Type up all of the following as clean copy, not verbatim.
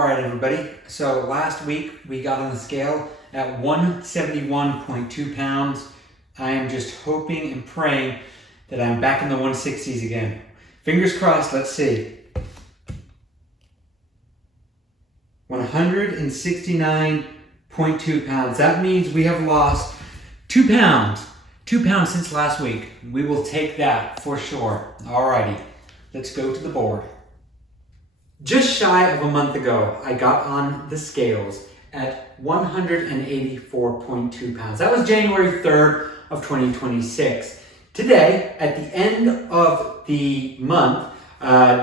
All right, everybody. So last week we got on the scale at 171.2 pounds. I am just hoping and praying that I'm back in the 160s again. Fingers crossed, let's see. 169.2 pounds. That means we have lost 2 pounds. 2 pounds since last week. We will take that for sure. Alrighty, let's go to the board. Just shy of a month ago, I got on the scales at 184.2 pounds. That was January 3rd of 2026. Today, at the end of the month,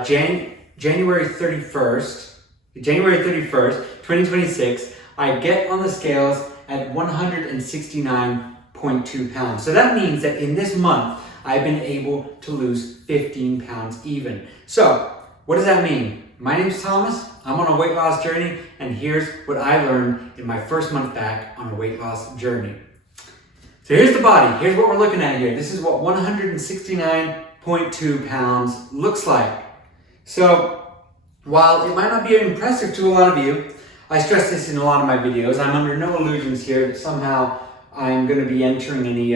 January 31st, 2026, I get on the scales at 169.2 pounds. So that means that in this month, I've been able to lose 15 pounds even. So, what does that mean? My name's Thomas, I'm on a weight loss journey, and here's what I learned in my first month back on a weight loss journey. So here's the body, here's what we're looking at here. This is what 169.2 pounds looks like. So, while it might not be impressive to a lot of you, I stress this in a lot of my videos, I'm under no illusions here that somehow I'm going to be entering any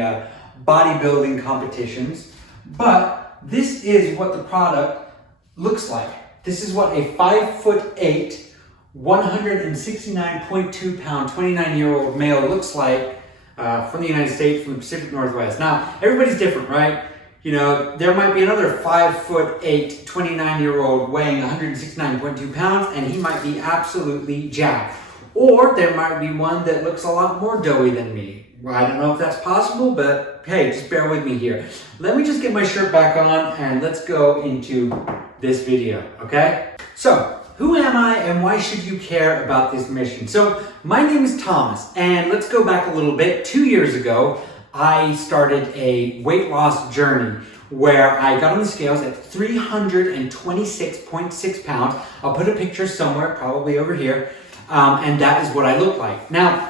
bodybuilding competitions, but this is what the product looks like. This is what a 5'8", 169.2 pound, 29-year-old male looks like from the United States, from the Pacific Northwest. Now, everybody's different, right? You know, there might be another 5'8", 29-year-old weighing 169.2 pounds, and he might be absolutely jacked. Or there might be one that looks a lot more doughy than me. I don't know if that's possible, but hey, just bear with me here. Let me just get my shirt back on and let's go into this video, okay? So, who am I and why should you care about this mission? So, my name is Thomas, and let's go back a little bit. 2 years ago, I started a weight loss journey where I got on the scales at 326.6 pounds. I'll put a picture somewhere, probably over here, and that is what I look like. Now,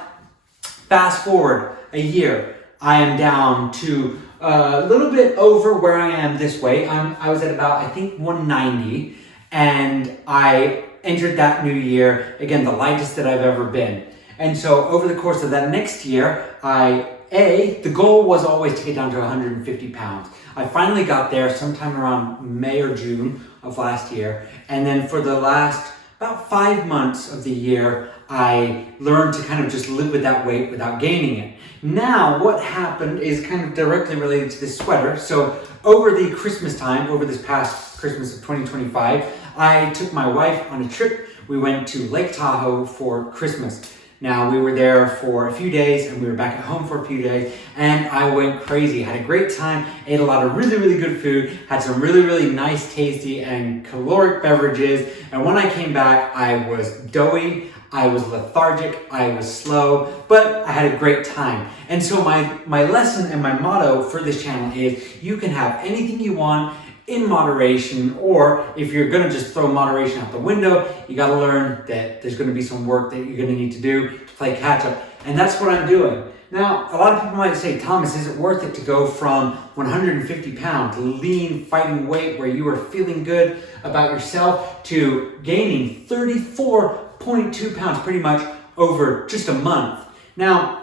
fast forward a year, I am down to a little bit over where I am this way. I was at about, I think, 190, and I entered that new year, again, the lightest that I've ever been. And so over the course of that next year, the goal was always to get down to 150 pounds. I finally got there sometime around May or June of last year, and then for the last about 5 months of the year, I learned to kind of just live with that weight without gaining it. Now, what happened is kind of directly related to this sweater. So over the Christmas time, over this past Christmas of 2025, I took my wife on a trip. We went to Lake Tahoe for Christmas. Now, we were there for a few days and we were back at home for a few days, and I went crazy. Had a great time, ate a lot of really, really good food, had some really, really nice, tasty and caloric beverages. And when I came back, I was doughy, I was lethargic, I was slow, but I had a great time. And so my lesson and my motto for this channel is you can have anything you want in moderation, or if you're gonna just throw moderation out the window, you gotta learn that there's gonna be some work that you're gonna need to do to play catch up. And that's what I'm doing. Now, a lot of people might say, Thomas, is it worth it to go from 150 pounds, lean, fighting weight, where you are feeling good about yourself, to gaining 34.2 pounds pretty much over just a month? Now,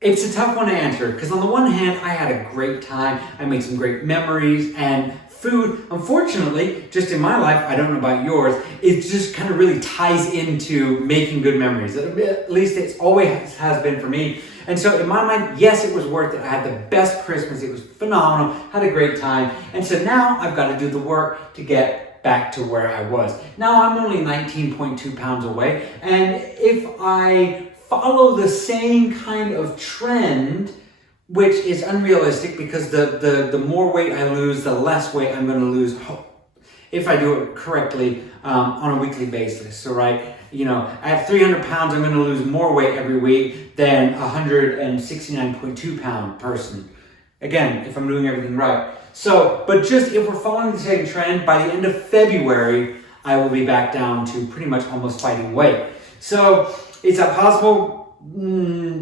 it's a tough one to answer because on the one hand, I had a great time. I made some great memories, and food, unfortunately, just in my life, I don't know about yours, it just kind of really ties into making good memories. At least it's always has been for me. And so in my mind, yes, it was worth it. I had the best Christmas. It was phenomenal. Had a great time. And so now I've got to do the work to get back to where I was. Now I'm only 19.2 pounds away. And if I follow the same kind of trend, which is unrealistic because the more weight I lose, the less weight I'm going to lose if I do it correctly on a weekly basis. So, right, you know, at 300 pounds, I'm going to lose more weight every week than a 169.2 pound person. Again, if I'm doing everything right. So, but just if we're following the same trend, by the end of February, I will be back down to pretty much almost fighting weight. So, is that possible?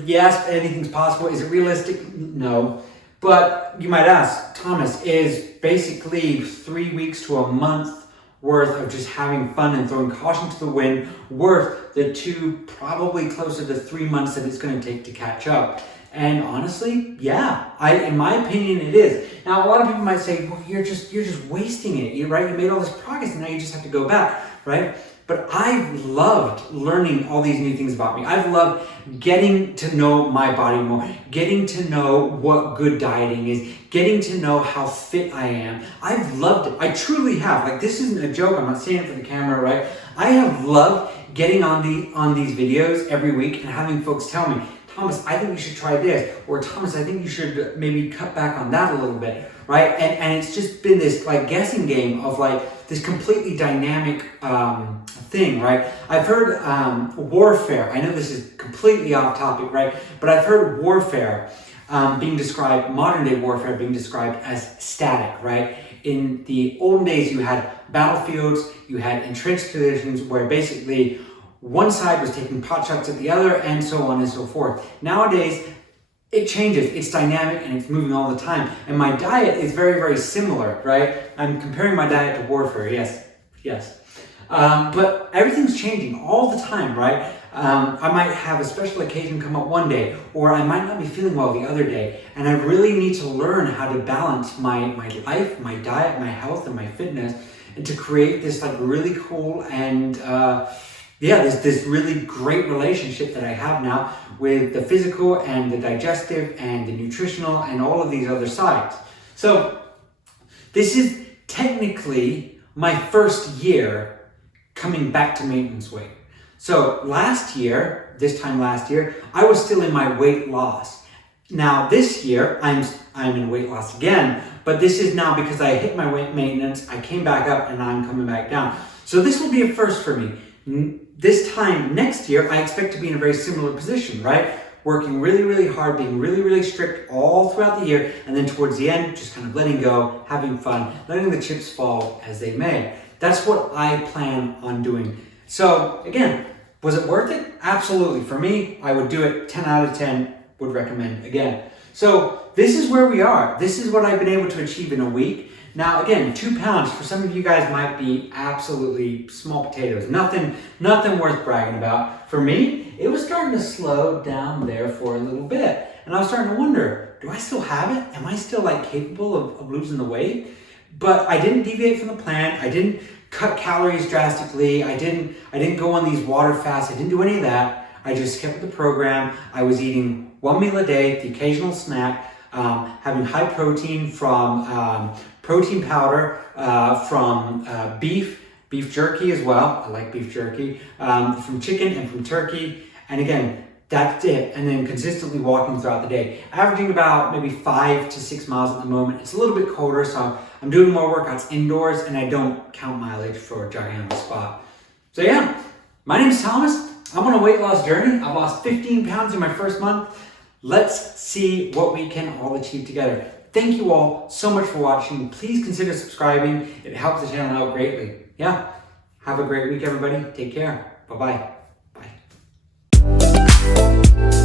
Yes, anything's possible. Is it realistic? No. But you might ask, Thomas, is basically 3 weeks to a month worth of just having fun and throwing caution to the wind, worth the 2, probably closer to 3 months that it's going to take to catch up. And honestly, yeah, in my opinion, it is. Now, a lot of people might say, well, you're just wasting it, right? You made all this progress and now you just have to go back, right? But I've loved learning all these new things about me. I've loved getting to know my body more, getting to know what good dieting is, getting to know how fit I am. I've loved it. I truly have. Like, this isn't a joke. I'm not saying it for the camera, right? I have loved getting on these videos every week and having folks tell me, Thomas, I think you should try this, or Thomas, I think you should maybe cut back on that a little bit, right? And it's just been this like guessing game of like this completely dynamic thing, right? I've heard warfare. I know this is completely off topic, right? But I've heard warfare being described, modern day warfare being described as static, right? In the olden days, you had battlefields, you had entrenched positions where basically one side was taking pot shots at the other, and so on and so forth. Nowadays, it changes, it's dynamic, and it's moving all the time. And my diet is very, very similar, right? I'm comparing my diet to warfare, yes. But everything's changing all the time, right? I might have a special occasion come up one day, or I might not be feeling well the other day. And I really need to learn how to balance my life, my diet, my health, and my fitness, and to create this like really cool and this really great relationship that I have now with the physical and the digestive and the nutritional and all of these other sides. So this is technically my first year coming back to maintenance weight. So this time last year, I was still in my weight loss. Now this year, I'm in weight loss again, but this is now because I hit my weight maintenance, I came back up, and now I'm coming back down. So this will be a first for me. This time next year, I expect to be in a very similar position, right? Working really, really hard, being really, really strict all throughout the year, and then towards the end, just kind of letting go, having fun, letting the chips fall as they may. That's what I plan on doing. So again, was it worth it? Absolutely. For me, I would do it 10 out of 10, would recommend again. So this is where we are. This is what I've been able to achieve in a week. Now, again, 2 pounds for some of you guys might be absolutely small potatoes. Nothing worth bragging about. For me, it was starting to slow down there for a little bit. And I was starting to wonder, do I still have it? Am I still like capable of losing the weight? But I didn't deviate from the plan. I didn't cut calories drastically. I didn't go on these water fasts. I didn't do any of that. I just kept with the program. I was eating 1 meal a day, the occasional snack, having high protein from protein powder, from beef jerky as well. I like beef jerky, from chicken and from turkey. And again, that's it. And then consistently walking throughout the day, averaging about maybe 5 to 6 miles at the moment. It's a little bit colder, so I'm doing more workouts indoors, and I don't count mileage for jogging on the spot. So yeah, my name's Thomas. I'm on a weight loss journey. I've lost 15 pounds in my first month. Let's see what we can all achieve together. Thank you all so much for watching. Please consider subscribing. It helps the channel out greatly. Yeah, have a great week, everybody. Take care. Bye-bye. Bye.